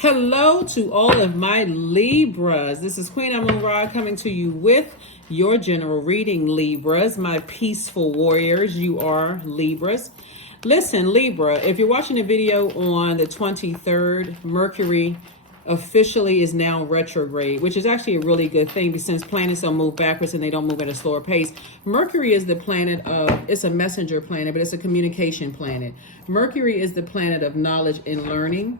Hello to all of my Libras. This is Queen Amun Ra coming to you with your general reading, Libras, my peaceful warriors. You are Libras. Listen, Libra, if you're watching the video on the 23rd, Mercury officially is now retrograde, which is actually a really good thing since planets don't move backwards and they don't move at a slower pace. Mercury is the planet of, it's a messenger planet, but it's a communication planet. Mercury is the planet of knowledge and learning.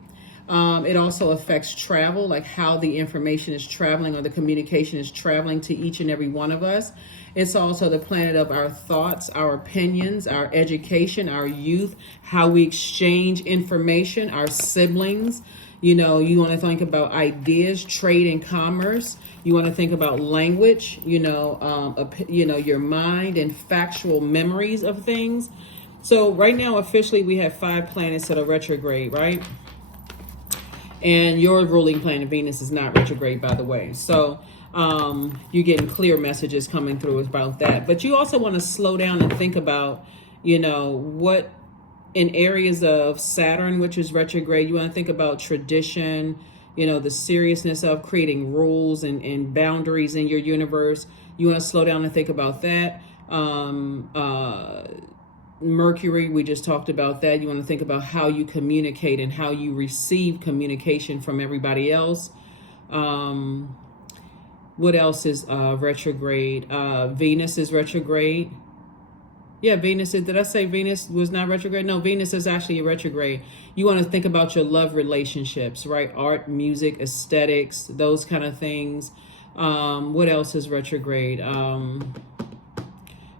It also affects travel, like how the information is traveling or the communication is traveling to each and every one of us. It's also the planet of our thoughts, our opinions, our education, our youth, how we exchange information, our siblings. You know, you want to think about ideas, trade and commerce. You want to think about language, your mind and factual memories of things. So right now, officially, we have 5 planets that are retrograde, right? And your ruling planet Venus is not retrograde, by the way. So you're getting clear messages coming through about that. But you also want to slow down and think about, what in areas of Saturn, which is retrograde, you want to think about tradition, the seriousness of creating rules and boundaries in your universe. You want to slow down and think about that. Mercury, we just talked about that. You want to think about how you communicate and how you receive communication from everybody else. What else is retrograde? Venus is retrograde. Yeah, Venus is, did I say Venus was not retrograde? No, Venus is actually a retrograde. You want to think about your love relationships, right? Art, music, aesthetics, those kind of things. What else is retrograde?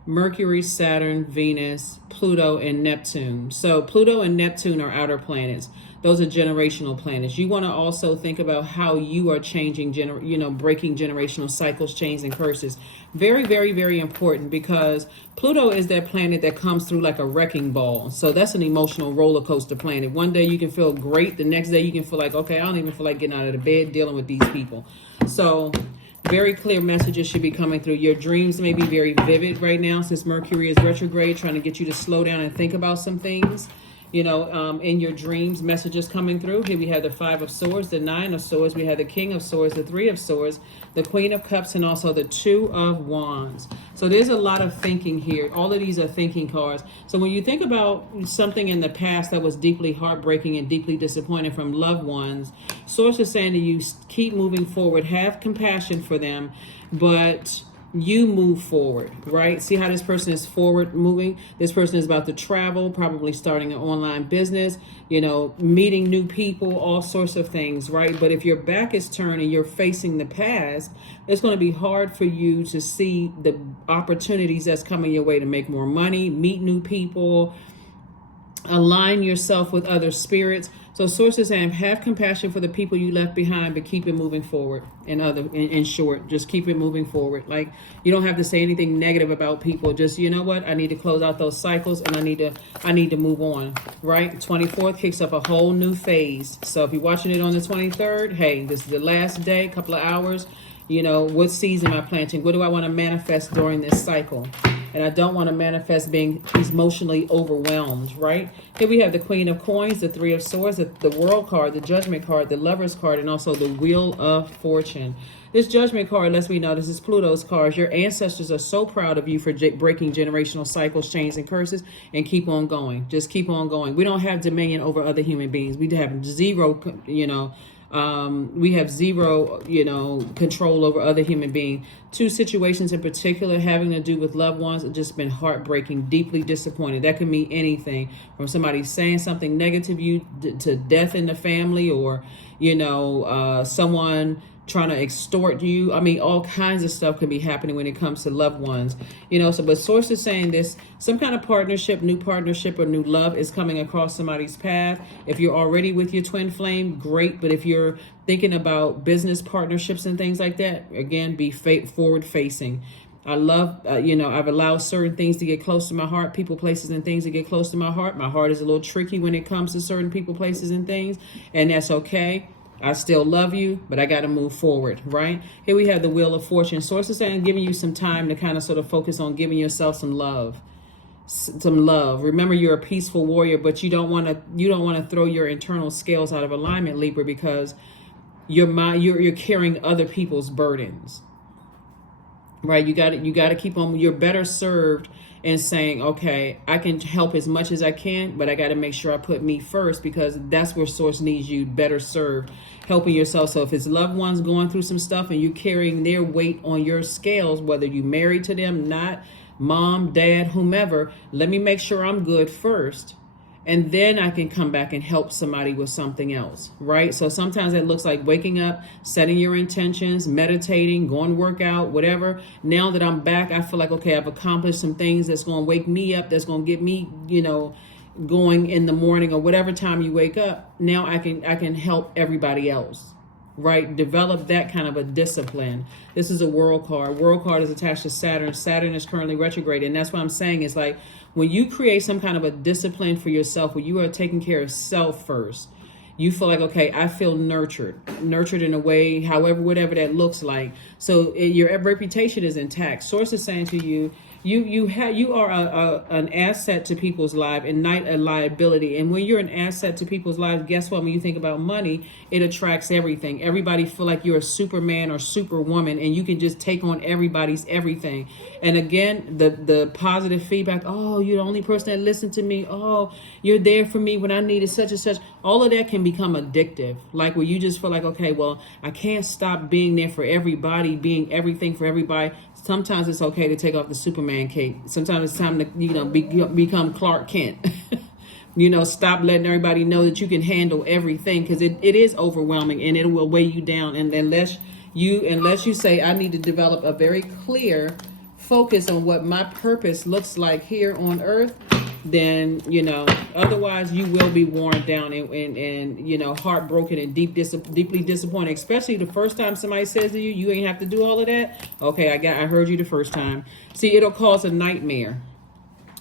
Mercury, Saturn, Venus, Pluto, and Neptune. So Pluto and Neptune are outer planets. Those are generational planets. You want to also think about how you are changing, breaking generational cycles, chains, and curses. Very, very, very important, because Pluto is that planet that comes through like a wrecking ball. So that's an emotional roller coaster planet. One day you can feel great. The next day you can feel like, okay, I don't even feel like getting out of the bed dealing with these people. So very clear messages should be coming through. Your dreams may be very vivid right now since Mercury is retrograde, trying to get you to slow down and think about some things. In your dreams, messages coming through. Here we have the 5 of Swords, the 9 of Swords. We have the King of Swords, the 3 of Swords, the Queen of Cups, and also the 2 of Wands. So there's a lot of thinking here. All of these are thinking cards. So when you think about something in the past that was deeply heartbreaking and deeply disappointing from loved ones, Source is saying to you, keep moving forward, have compassion for them, but you move forward, right? See how this person is forward moving? This person is about to travel, probably starting an online business, meeting new people, all sorts of things, right? But if your back is turned and you're facing the past, it's going to be hard for you to see the opportunities that's coming your way to make more money, meet new people, align yourself with other spirits. So sources saying, have compassion for the people you left behind, but keep it moving forward. In short, just keep it moving forward. Like, you don't have to say anything negative about people. Just, you know what? I need to close out those cycles, and I need to move on. Right? 24th kicks up a whole new phase. So if you're watching it on the 23rd, hey, this is the last day, couple of hours. What seeds am I planting? What do I want to manifest during this cycle? And I don't want to manifest being emotionally overwhelmed, right? Here we have the Queen of Coins, the 3 of Swords, the World card, the Judgment card, the Lovers card, and also the Wheel of Fortune. This Judgment card lets me know this is Pluto's cards. Your ancestors are so proud of you for breaking generational cycles, chains, and curses, and keep on going. Just keep on going. We don't have dominion over other human beings. We have zero, we have zero, control over other human beings. 2 situations in particular having to do with loved ones have just been heartbreaking, deeply disappointed. That can mean anything from somebody saying something negative to death in the family, or, someone trying to extort you. I mean, all kinds of stuff can be happening when it comes to loved ones, but Source is saying this, some kind of partnership, new partnership or new love is coming across somebody's path. If you're already with your twin flame, great. But if you're thinking about business partnerships and things like that, again, be forward facing. I love, I've allowed certain things to get close to my heart, people, places, and things to get close to my heart. My heart is a little tricky when it comes to certain people, places, and things, and that's okay. I still love you, but I got to move forward, right? Here we have the Wheel of Fortune. Source is saying, giving you some time to kind of sort of focus on giving yourself some love. some love. Remember, you're a peaceful warrior, but you don't want to throw your internal scales out of alignment, Libra, because you're carrying other people's burdens, right? You got to keep on. You're better served in saying, okay, I can help as much as I can, but I got to make sure I put me first, because that's where source needs you better served, helping yourself. So if it's loved ones going through some stuff and you're carrying their weight on your scales, whether you married to them, not, mom, dad, whomever, let me make sure I'm good first, and then I can come back and help somebody with something else, right? So sometimes it looks like waking up, setting your intentions, meditating, going to work out, whatever. Now that I'm back, I feel like, okay, I've accomplished some things that's going to wake me up, that's going to get me, going in the morning or whatever time you wake up. Now I can help everybody else, right? Develop that kind of a discipline. This is a world card. World card is attached to Saturn. Saturn is currently retrograde. And that's what I'm saying is like, when you create some kind of a discipline for yourself, where you are taking care of self first, you feel like, okay, I feel nurtured in a way, however, whatever that looks like. So your reputation is intact. Source is saying to you, you are an asset to people's lives and not a liability. And when you're an asset to people's lives, guess what? When you think about money, it attracts everything. Everybody feel like you're a Superman or Superwoman, and you can just take on everybody's everything. And again, the positive feedback. Oh, you're the only person that listened to me. Oh, you're there for me when I needed such and such. All of that can become addictive. Like where you just feel like, okay, well, I can't stop being there for everybody, being everything for everybody. Sometimes it's okay to take off the Superman cape. Sometimes it's time to, become Clark Kent. Stop letting everybody know that you can handle everything, because it is overwhelming and it will weigh you down. And unless you say, I need to develop a very clear focus on what my purpose looks like here on earth, then, otherwise you will be worn down and heartbroken and deeply disappointed, especially the first time somebody says to you, you ain't have to do all of that. Okay, I heard you the first time. See, it'll cause a nightmare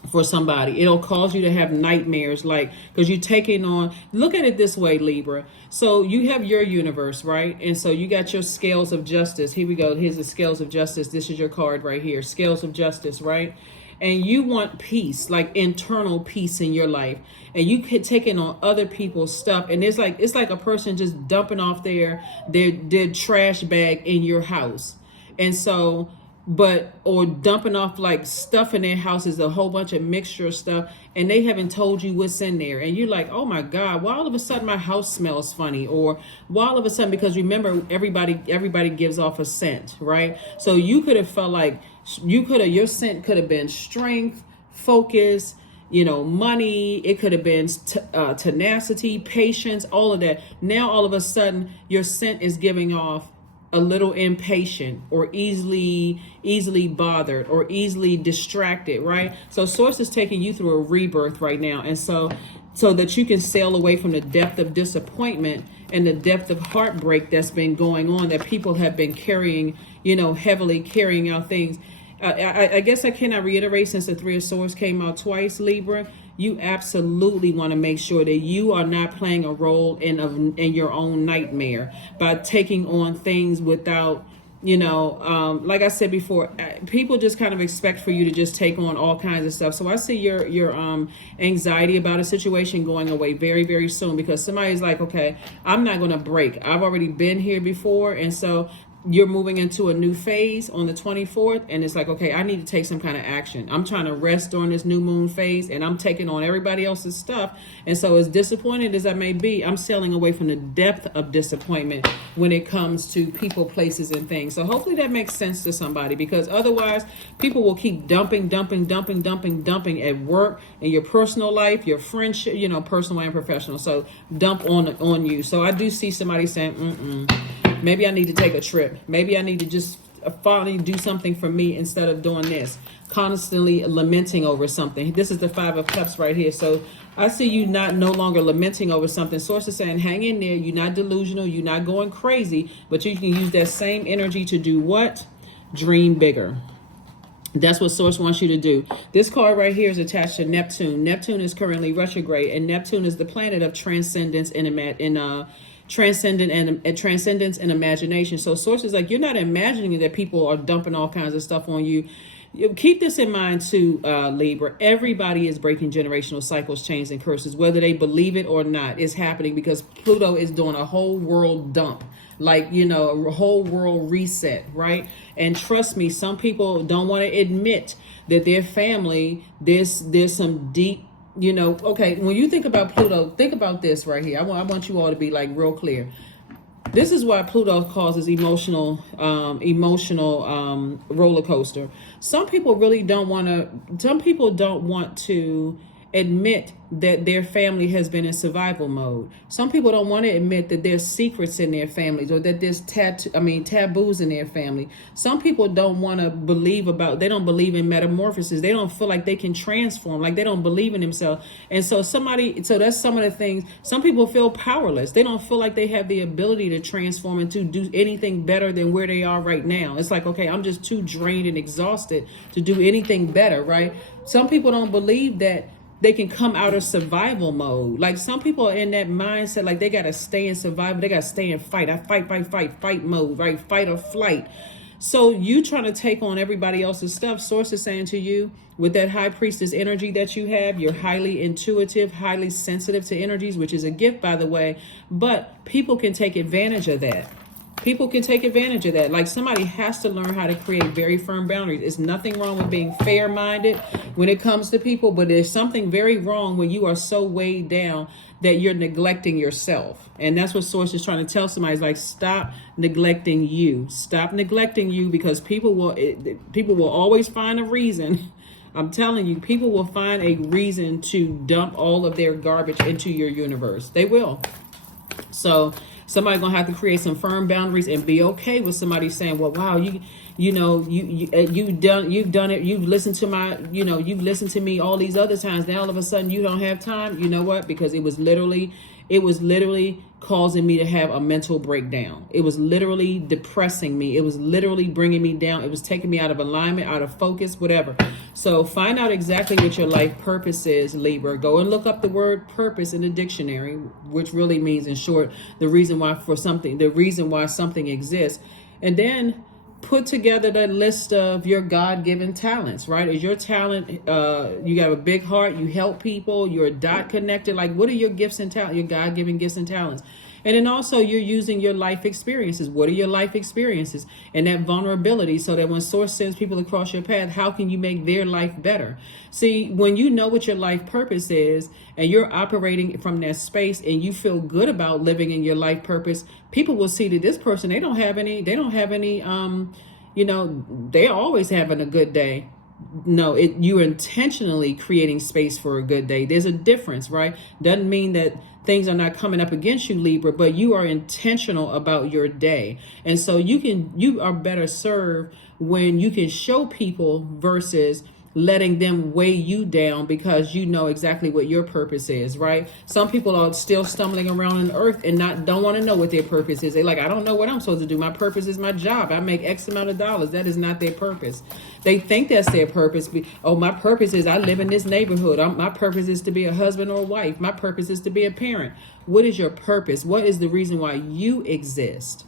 for somebody. It'll cause you to have nightmares, because you're taking on, look at it this way, Libra. So you have your universe, right? And so you got your scales of justice. Here we go. Here's the scales of justice. This is your card right here. Scales of justice, right? And you want peace, like internal peace in your life. And you can take in on other people's stuff. And it's like a person just dumping off their trash bag in your house. And so, or dumping off like stuff in their houses, a whole bunch of mixture of stuff, and they haven't told you what's in there. And you're like, oh my God, why all of a sudden my house smells funny? Or why all of a sudden, because remember, everybody gives off a scent, right? So you could have felt like your scent could have been strength, focus, money. It could have been tenacity, patience, all of that. Now, all of a sudden, your scent is giving off a little impatient or easily bothered or easily distracted, right? So source is taking you through a rebirth right now. And so that you can sail away from the depth of disappointment and the depth of heartbreak that's been going on, that people have been carrying, heavily carrying out things. I guess I cannot reiterate, since the Three of Swords came out twice, Libra, you absolutely want to make sure that you are not playing a role in your own nightmare by taking on things without, like I said before, people just kind of expect for you to just take on all kinds of stuff. So I see your anxiety about a situation going away very, very soon, because somebody's like, okay, I'm not going to break. I've already been here before. And so you're moving into a new phase on the 24th, and it's like, okay, I need to take some kind of action. I'm trying to rest during this new moon phase, and I'm taking on everybody else's stuff. And so as disappointed as I may be, I'm sailing away from the depth of disappointment when it comes to people, places, and things. So hopefully that makes sense to somebody, because otherwise people will keep dumping at work, in your personal life, your friendship, personal and professional. So dump on you. So I do see somebody saying, maybe I need to take a trip. Maybe I need to just finally do something for me instead of doing this. Constantly lamenting over something. This is the Five of Cups right here. So I see you no longer lamenting over something. Source is saying, hang in there. You're not delusional. You're not going crazy. But you can use that same energy to do what? Dream bigger. That's what Source wants you to do. This card right here is attached to Neptune. Neptune is currently retrograde, and Neptune is the planet of transcendence transcendence and imagination. So sources like, you're not imagining that people are dumping all kinds of stuff on you. keep this in mind too, Libra. Everybody is breaking generational cycles, chains, and curses, whether they believe it or not. It's happening because Pluto is doing a whole world dump, like, you know, a whole world reset, right? And trust me, some people don't want to admit that their family, there's some deep, you know. Okay, when you think about Pluto, think about this right here. I want you all to be like real clear. This is why Pluto causes emotional roller coaster. Some people don't want to admit that their family has been in survival mode. Some people don't want to admit that there's secrets in their families, or that there's taboos in their family. Some people don't want to they don't believe in metamorphosis. They don't feel like they can transform, like they don't believe in themselves. And so that's some of the things. Some people feel powerless. They don't feel like they have the ability to transform and to do anything better than where they are right now. It's like, okay, I'm just too drained and exhausted to do anything better, right? Some people don't believe that they can come out of survival mode. Like, some people are in that mindset, like they got to stay in survival. They got to stay in fight mode, right? Fight or flight. So you trying to take on everybody else's stuff. Source is saying to you, with that high priestess energy that you have, you're highly intuitive, highly sensitive to energies, which is a gift, by the way. But people can take advantage of that. People can take advantage of that. Like, somebody has to learn how to create very firm boundaries. There's nothing wrong with being fair-minded when it comes to people, but there's something very wrong when you are so weighed down that you're neglecting yourself. And that's what Source is trying to tell somebody. Is like, stop neglecting you. Stop neglecting you, because people will always find a reason. I'm telling you, people will find a reason to dump all of their garbage into your universe. They will. So somebody's gonna have to create some firm boundaries and be okay with somebody saying, well, wow, you've done it, you've listened to me all these other times, now all of a sudden you don't have time. You know what? Because it was literally causing me to have a mental breakdown. It was literally depressing me. It was literally bringing me down. It was taking me out of alignment, out of focus, whatever. So find out exactly what your life purpose is, Libra. Go and look up the word purpose in the dictionary, which really means, in short, the reason why something exists. And then put together the list of your God-given talents, right? Is your talent, you got a big heart, you help people, you're dot connected. Like, what are your gifts and talents, your God-given gifts and talents? And then also, you're using your life experiences. What are your life experiences? And that vulnerability, so that when Source sends people across your path, how can you make their life better? See, when you know what your life purpose is, and you're operating from that space, and you feel good about living in your life purpose, people will see that this person, they don't have any, they're always having a good day. No, you're intentionally creating space for a good day. There's a difference, right? Doesn't mean that things are not coming up against you, Libra, but you are intentional about your day. And so you are better served when you can show people versus letting them weigh you down, because you know exactly what your purpose is, right? Some people are still stumbling around on earth and don't want to know what their purpose is. They're like, I don't know what I'm supposed to do. My purpose is my job. I make X amount of dollars. That is not their purpose. They think that's their purpose. Oh, my purpose is I live in this neighborhood. My purpose is to be a husband or a wife. My purpose is to be a parent. What is your purpose? What is the reason why you exist?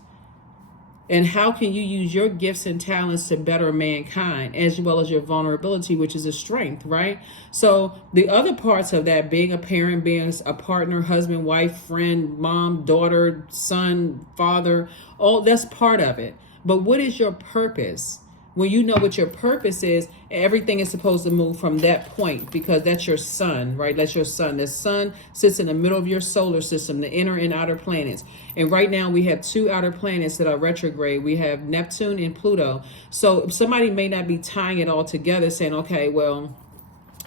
And how can you use your gifts and talents to better mankind, as well as your vulnerability, which is a strength, right? So the other parts of that, being a parent, being a partner, husband, wife, friend, mom, daughter, son, father, all that's part of it. But what is your purpose? When you know what your purpose is, everything is supposed to move from that point, because that's your sun, right? That's your sun. The sun sits in the middle of your solar system, the inner and outer planets. And right now we have two outer planets that are retrograde. We have Neptune and Pluto. So somebody may not be tying it all together, saying, okay, well,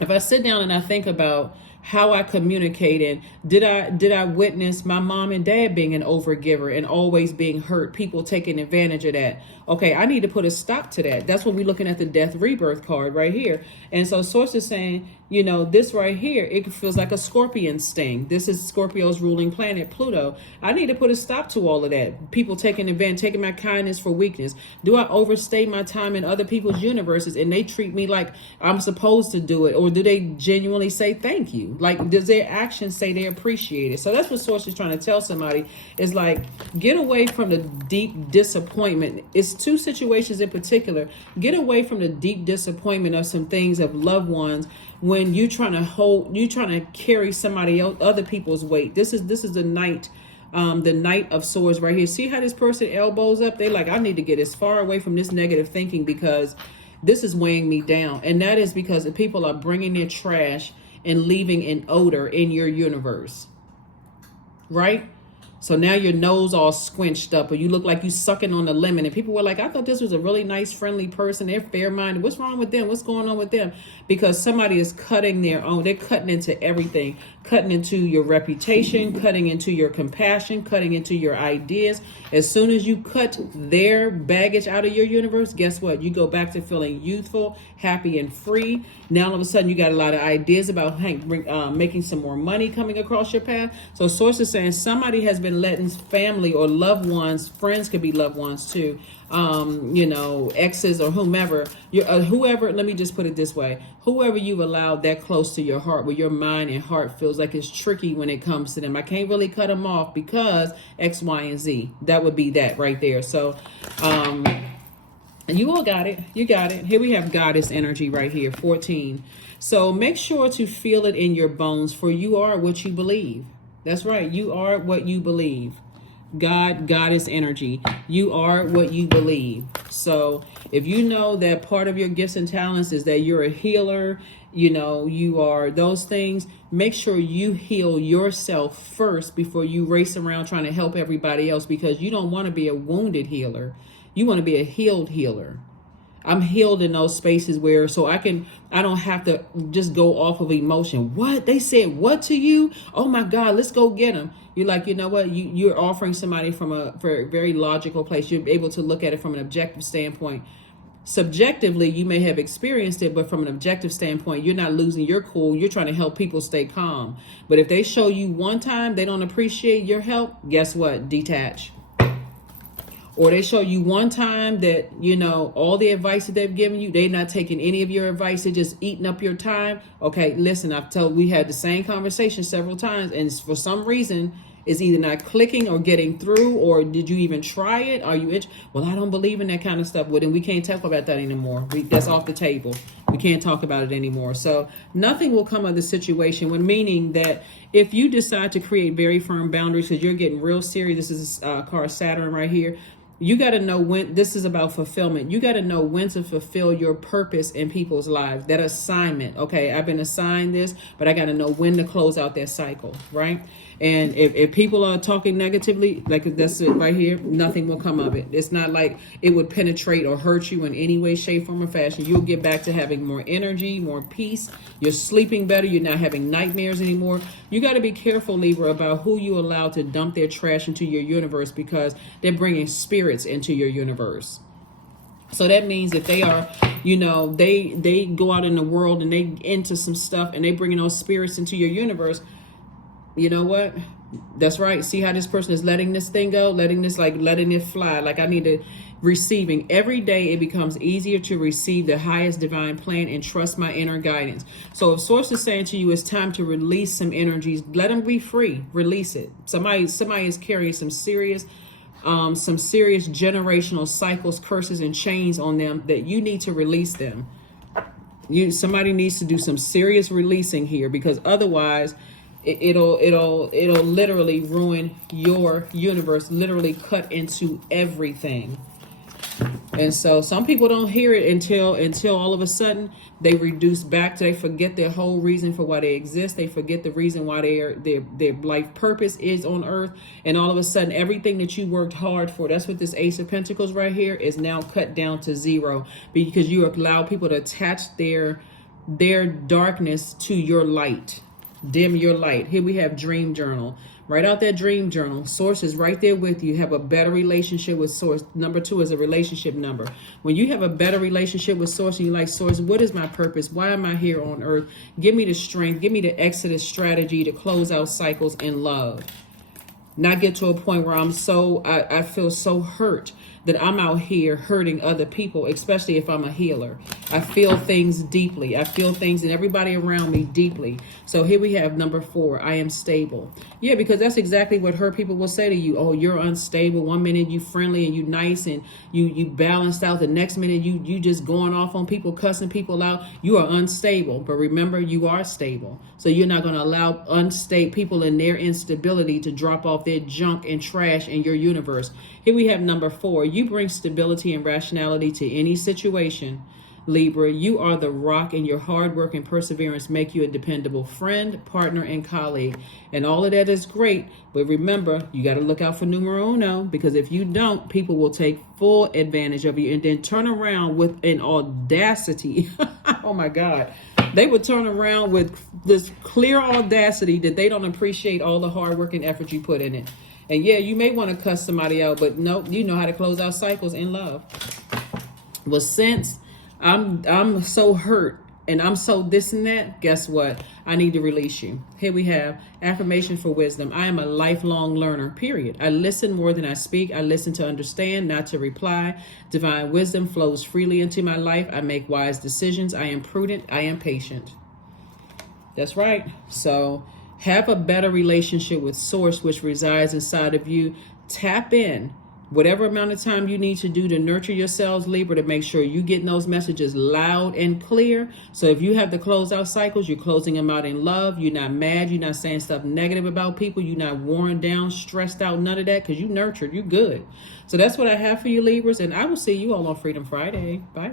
if I sit down and I think about how I communicated, did I witness my mom and dad being an overgiver and always being hurt, people taking advantage of that? Okay, I need to put a stop to that. That's when we're looking at the death rebirth card right here. And so Source is saying, this right here, it feels like a scorpion sting. This is Scorpio's ruling planet, Pluto. I need to put a stop to all of that. People taking advantage, taking my kindness for weakness. Do I overstay my time in other people's universes and they treat me like I'm supposed to do it? Or do they genuinely say thank you? you? Like, does their actions say they appreciate it? So that's what Source is trying to tell somebody, is like, get away from the deep disappointment. It's two situations in particular. Get away from the deep disappointment of some things, of loved ones, when you're trying to carry somebody else, other people's weight. This is the Knight of Swords right here. See how this person elbows up? They like, I need to get as far away from this negative thinking because this is weighing me down. And that is because the people are bringing their trash and leaving an odor in your universe, right? So now your nose all squinched up, or you look like you sucking on a lemon, and people were like, I thought this was a really nice, friendly person. They're fair-minded. What's wrong with them? What's going on with them? Because somebody is cutting their own. They're cutting into everything, cutting into your reputation, cutting into your compassion, cutting into your ideas. As soon as you cut their baggage out of your universe, guess what? You go back to feeling youthful, happy, and free. Now all of a sudden you got a lot of ideas about making some more money coming across your path. So Source is saying somebody has been letting family or loved ones, friends could be loved ones too, exes or whomever, whoever, let me just put it this way, whoever you've allowed that close to your heart, where your mind and heart feels like it's tricky when it comes to them. I can't really cut them off because X, Y, and Z. That would be that right there. So, you all got it. You got it. Here we have Goddess energy right here, 14. So make sure to feel it in your bones, for you are what you believe. That's right. You are what you believe. Goddess energy. You are what you believe. So if you know that part of your gifts and talents is that you're a healer, you are those things, make sure you heal yourself first before you race around trying to help everybody else, because you don't want to be a wounded healer. You want to be a healed healer. I'm healed in those spaces where, I don't have to just go off of emotion. What? They said what to you? Oh my God, let's go get them. You're like, you know what? You're offering somebody from a very logical place. You're able to look at it from an objective standpoint. Subjectively, you may have experienced it, but from an objective standpoint, you're not losing your cool. You're trying to help people stay calm. But if they show you one time they don't appreciate your help, guess what? Detach. Or they show you one time that, all the advice that they've given you, they're not taking any of your advice. They're just eating up your time. Okay, listen, we had the same conversation several times, and for some reason, it's either not clicking or getting through, or did you even try it? Are you well, I don't believe in that kind of stuff. Well, then we can't talk about that anymore. That's off the table. We can't talk about it anymore. So nothing will come of the situation, meaning that if you decide to create very firm boundaries, because you're getting real serious, this is card Saturn right here. You got to know when. This is about fulfillment. You got to know when to fulfill your purpose in people's lives. That assignment. Okay, I've been assigned this, but I got to know when to close out that cycle, right? And if people are talking negatively, like that's it right here, nothing will come of it. It's not like it would penetrate or hurt you in any way, shape, form, or fashion. You'll get back to having more energy, more peace. You're sleeping better. You're not having nightmares anymore. You got to be careful, Libra, about who you allow to dump their trash into your universe, because they're bringing spirits into your universe. So that means if they are, they go out in the world and they into some stuff and they bringing those spirits into your universe. You know what? That's right. See how this person is letting this thing go, letting it fly. Like I need to receiving every day. It becomes easier to receive the highest divine plan and trust my inner guidance. So if Source is saying to you, it's time to release some energies, let them be free. Release it. Somebody is carrying some serious generational cycles, curses, and chains on them that you need to release them. Somebody needs to do some serious releasing here, because otherwise it'll literally ruin your universe, literally cut into everything. And so some people don't hear it until all of a sudden they reduce back to, they forget their whole reason for why they exist. They forget the reason why their life purpose is on earth. And all of a sudden, everything that you worked hard for, that's what this Ace of Pentacles right here is now cut down to zero, because you allow people to attach their darkness to your light. Dim your light. Here we have Dream Journal. Write out that dream journal. Source is right there with you. Have a better relationship with Source. Number 2 is a relationship number. When you have a better relationship with Source and you're like, Source, what is my purpose? Why am I here on earth? Give me the strength. Give me the Exodus strategy to close out cycles in love. Not get to a point where I feel so hurt that I'm out here hurting other people, especially if I'm a healer. I feel things deeply. I feel things in everybody around me deeply. So here we have number 4, I am stable. Yeah, because that's exactly what hurt people will say to you. Oh, you're unstable. One minute you friendly and you nice and you balanced out. The next minute you just going off on people, cussing people out. You are unstable. But remember, you are stable. So you're not going to allow unstable people in their instability to drop off their junk and trash in your universe. Here we have number 4. You bring stability and rationality to any situation. Libra, you are the rock, and your hard work and perseverance make you a dependable friend, partner, and colleague. And all of that is great, but remember, you got to look out for numero uno, because if you don't, people will take full advantage of you and then turn around with an audacity. Oh my God. They would turn around with this clear audacity that they don't appreciate all the hard work and effort you put in it. And yeah, you may want to cuss somebody out, but no, you know how to close out cycles in love. Well, since I'm so hurt and I'm so this and that, guess what? I need to release you. Here we have affirmation for wisdom. I am a lifelong learner, period. I listen more than I speak. I listen to understand, not to reply. Divine wisdom flows freely into my life. I make wise decisions. I am prudent. I am patient. That's right. So have a better relationship with Source, which resides inside of you. Tap in. Whatever amount of time you need to do to nurture yourselves, Libra, to make sure you're getting those messages loud and clear. So if you have to close out cycles, you're closing them out in love. You're not mad. You're not saying stuff negative about people. You're not worn down, stressed out, none of that, because you nurtured. You're good. So that's what I have for you, Libras. And I will see you all on Freedom Friday. Bye.